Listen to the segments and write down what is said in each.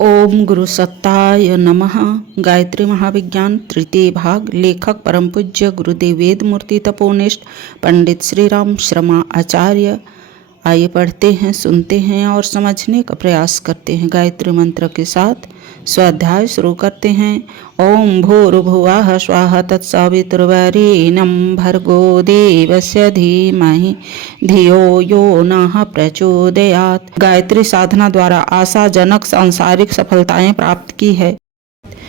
ओम गुरु सत्ताय नमः। गायत्री महाविज्ञान तृतीय भाग। लेखक परम पूज्य गुरुदेव वेद मूर्ति तपोनिष्ठ पंडित श्री राम शर्मा आचार्य। आइए पढ़ते हैं, सुनते हैं और समझने का प्रयास करते हैं। गायत्री मंत्र के साथ स्वाध्याय शुरू करते हैं। ओम भूर्भुवः स्वः तत्सवितुर्वरेण्यं भर्गो देवस्य धीमहि धियो यो नः प्रचोदयात्। गायत्री साधना द्वारा आशाजनक सांसारिक सफलताएं प्राप्त की है।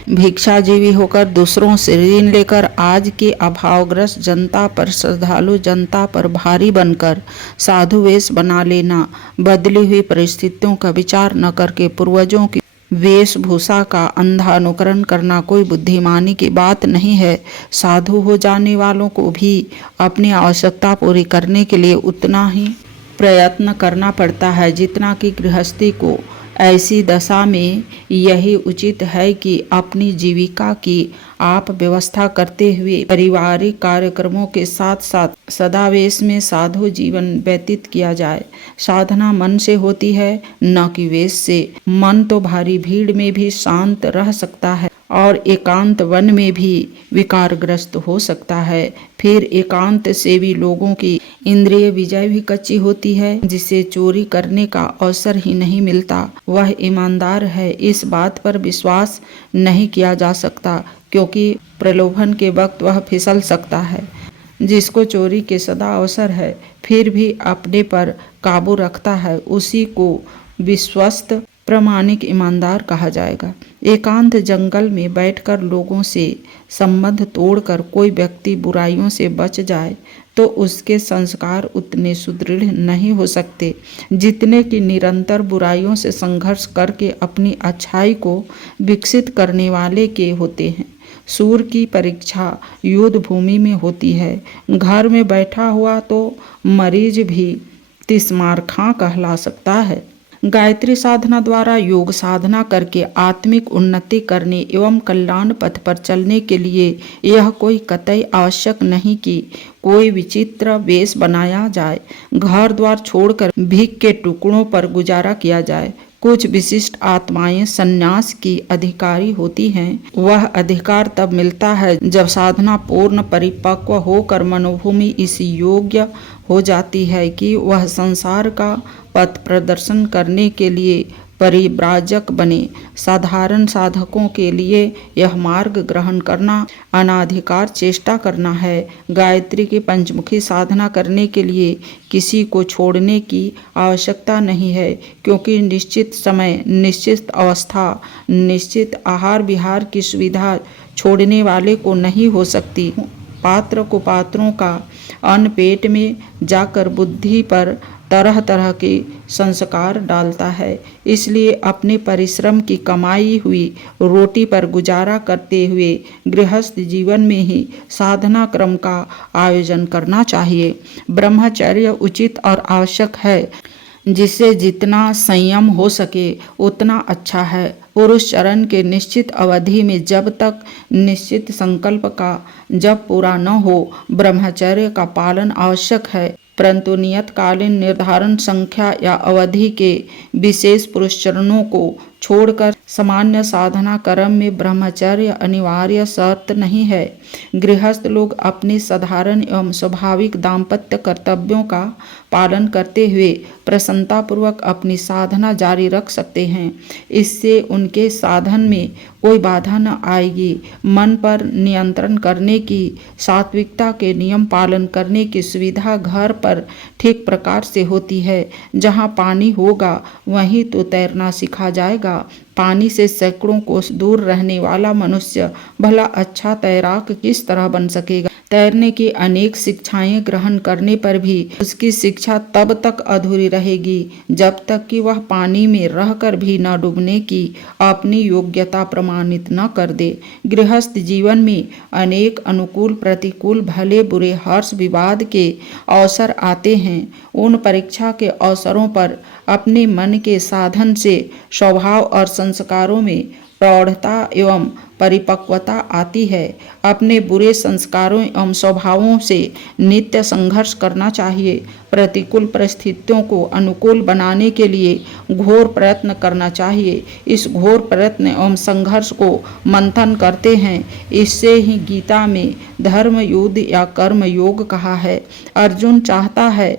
भिक्षाजीवी होकर दूसरों से ऋण लेकर आज के अभावग्रस्त जनता पर, श्रद्धालु जनता पर भारी बनकर साधु वेश बना लेना, बदली हुई परिस्थितियों का विचार न करके पूर्वजों की वेशभूषा का अंधा अनुकरण करना कोई बुद्धिमानी की बात नहीं है। साधु हो जाने वालों को भी अपनी आवश्यकता पूरी करने के लिए उतना ही प्रयत्न करना पड़ता है जितना कि गृहस्थी को। ऐसी दशा में यही उचित है कि अपनी जीविका की आप व्यवस्था करते हुए पारिवारिक कार्यक्रमों के साथ साथ सदावेश में साधु जीवन व्यतीत किया जाए। साधना मन से होती है, न कि वेश से। मन तो भारी भीड़ में भी शांत रह सकता है और एकांत वन में भी विकारग्रस्त हो सकता है। फिर एकांत सेवी लोगों की इंद्रिय विजय भी कच्ची होती है। जिसे चोरी करने का अवसर ही नहीं मिलता वह ईमानदार है, इस बात पर विश्वास नहीं किया जा सकता, क्योंकि प्रलोभन के वक्त वह फिसल सकता है। जिसको चोरी के सदा अवसर है फिर भी अपने पर काबू रखता है, उसी को विश्वस्त प्रामाणिक ईमानदार कहा जाएगा। एकांत जंगल में बैठकर लोगों से संबंध तोड़कर कोई व्यक्ति बुराइयों से बच जाए तो उसके संस्कार उतने सुदृढ़ नहीं हो सकते जितने कि निरंतर बुराइयों से संघर्ष करके अपनी अच्छाई को विकसित करने वाले के होते हैं। सूर की परीक्षा युद्ध भूमि में होती है। घर में बैठा हुआ तो मरीज भी तिस्मार खां कहला सकता है। गायत्री साधना द्वारा योग साधना करके आत्मिक उन्नति करने एवं कल्याण पथ पर चलने के लिए यह कोई कतई आवश्यक नहीं कि कोई विचित्र वेश बनाया जाए, घर द्वार छोड़कर भीख के टुकड़ों पर गुजारा किया जाए। कुछ विशिष्ट आत्माएं संन्यास की अधिकारी होती हैं। वह अधिकार तब मिलता है जब साधना पूर्ण परिपक्व होकर मनोभूमि इस योग्य हो जाती है कि वह संसार का पथ प्रदर्शन करने के लिए परिव्राजक बने। साधारण साधकों के लिए यह मार्ग ग्रहण करना अनाधिकार चेष्टा करना है। गायत्री की पंचमुखी साधना करने के लिए किसी को छोड़ने की आवश्यकता नहीं है, क्योंकि निश्चित समय, निश्चित अवस्था, निश्चित आहार विहार की सुविधा छोड़ने वाले को नहीं हो सकती। पात्र को पात्रों का अन्न पेट में जाकर बुद्धि पर तरह तरह के संस्कार डालता है। इसलिए अपने परिश्रम की कमाई हुई रोटी पर गुजारा करते हुए गृहस्थ जीवन में ही साधना क्रम का आयोजन करना चाहिए। ब्रह्मचर्य उचित और आवश्यक है, जिससे जितना संयम हो सके उतना अच्छा है। पुरुष चरण के निश्चित अवधि में जब तक निश्चित संकल्प का जब पूरा न हो ब्रह्मचर्य का पालन आवश्यक है, परंतु नियतकालीन निर्धारण संख्या या अवधि के विशेष पुरुष चरणों को छोड़कर सामान्य साधना क्रम में ब्रह्मचर्य अनिवार्य शर्त नहीं है। गृहस्थ लोग अपने साधारण एवं स्वाभाविक दाम्पत्य कर्तव्यों का पालन करते हुए प्रसन्नतापूर्वक अपनी साधना जारी रख सकते हैं। इससे उनके साधन में कोई बाधा न आएगी। मन पर नियंत्रण करने की, सात्विकता के नियम पालन करने की सुविधा घर पर ठीक प्रकार से होती है। जहाँ पानी होगा वहीं तो तैरना सिखा जाएगा। पानी से सैकड़ों कोस दूर रहने वाला मनुष्य भला अच्छा तैराक किस तरह बन सकेगा। तैरने की अनेक शिक्षाएं ग्रहण करने पर भी उसकी शिक्षा तब तक अधूरी रहेगी जब तक कि वह पानी में रहकर भी न डूबने की अपनी योग्यता प्रमाणित न कर दे। गृहस्थ जीवन में अनेक अनुकूल प्रतिकूल भले बुरे हर्ष विवाद के अवसर आते हैं। उन परीक्षा के अवसरों पर अपने मन के साधन से स्वभाव और संस्कारों में प्रौढ़ता एवं परिपक्वता आती है। अपने बुरे संस्कारों एवं स्वभावों से नित्य संघर्ष करना चाहिए। प्रतिकूल परिस्थितियों को अनुकूल बनाने के लिए घोर प्रयत्न करना चाहिए। इस घोर प्रयत्न एवं संघर्ष को मंथन करते हैं। इससे ही गीता में धर्म युद्ध या कर्म योग कहा है। अर्जुन चाहता है,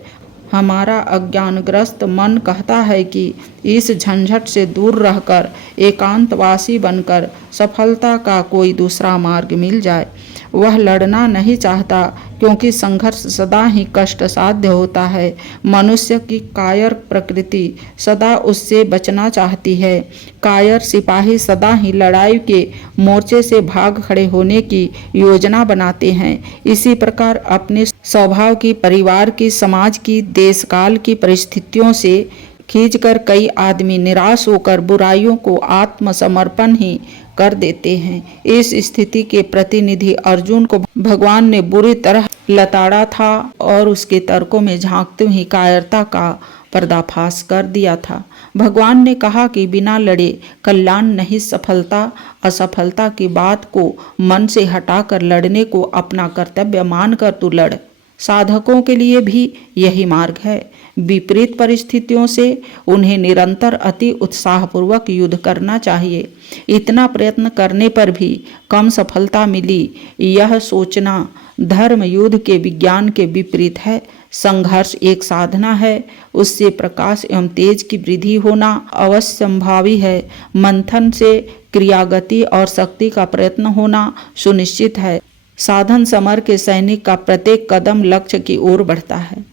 हमारा अज्ञानग्रस्त मन कहता है कि इस झंझट से दूर रहकर एकांतवासी बनकर सफलता का कोई दूसरा मार्ग मिल जाए। वह लड़ना नहीं चाहता क्योंकि संघर्ष सदा ही कष्ट साध्य होता है। मनुष्य की कायर प्रकृति सदा उससे बचना चाहती है। कायर सिपाही सदा ही लड़ाई के मोर्चे से भाग खड़े होने की योजना बनाते हैं। इसी प्रकार अपने स्वभाव की, परिवार की, समाज की, देशकाल की परिस्थितियों से खींचकर कई आदमी निराश होकर बुराइयों को आत्मसमर्पण ही कर देते हैं। इस स्थिति के प्रतिनिधि अर्जुन को भगवान ने बुरी तरह लताड़ा था और उसके तर्कों में झांकते ही कायरता का पर्दाफाश कर दिया था। भगवान ने कहा कि बिना लड़े कल्याण नहीं। सफलता असफलता की बात को मन से हटाकर लड़ने को अपना कर्तव्य मानकर तू लड़। साधकों के लिए भी यही मार्ग है। विपरीत परिस्थितियों से उन्हें निरंतर अति उत्साहपूर्वक युद्ध करना चाहिए। इतना प्रयत्न करने पर भी कम सफलता मिली, यह सोचना धर्म युद्ध के विज्ञान के विपरीत है। संघर्ष एक साधना है, उससे प्रकाश एवं तेज की वृद्धि होना अवश्य संभावी है। मंथन से क्रियागति और शक्ति का प्रयत्न होना सुनिश्चित है। साधन समर के सैनिक का प्रत्येक कदम लक्ष्य की ओर बढ़ता है।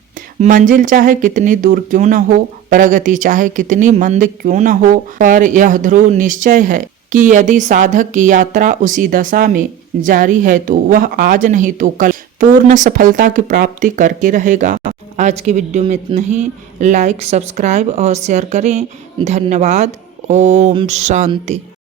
मंजिल चाहे कितनी दूर क्यों न हो, प्रगति चाहे कितनी मंद क्यों न हो, पर यह ध्रुव निश्चय है कि यदि साधक की यात्रा उसी दशा में जारी है तो वह आज नहीं तो कल पूर्ण सफलता की प्राप्ति करके रहेगा। आज की वीडियो में इतना ही। लाइक, सब्सक्राइब और शेयर करें। धन्यवाद। ओम शांति।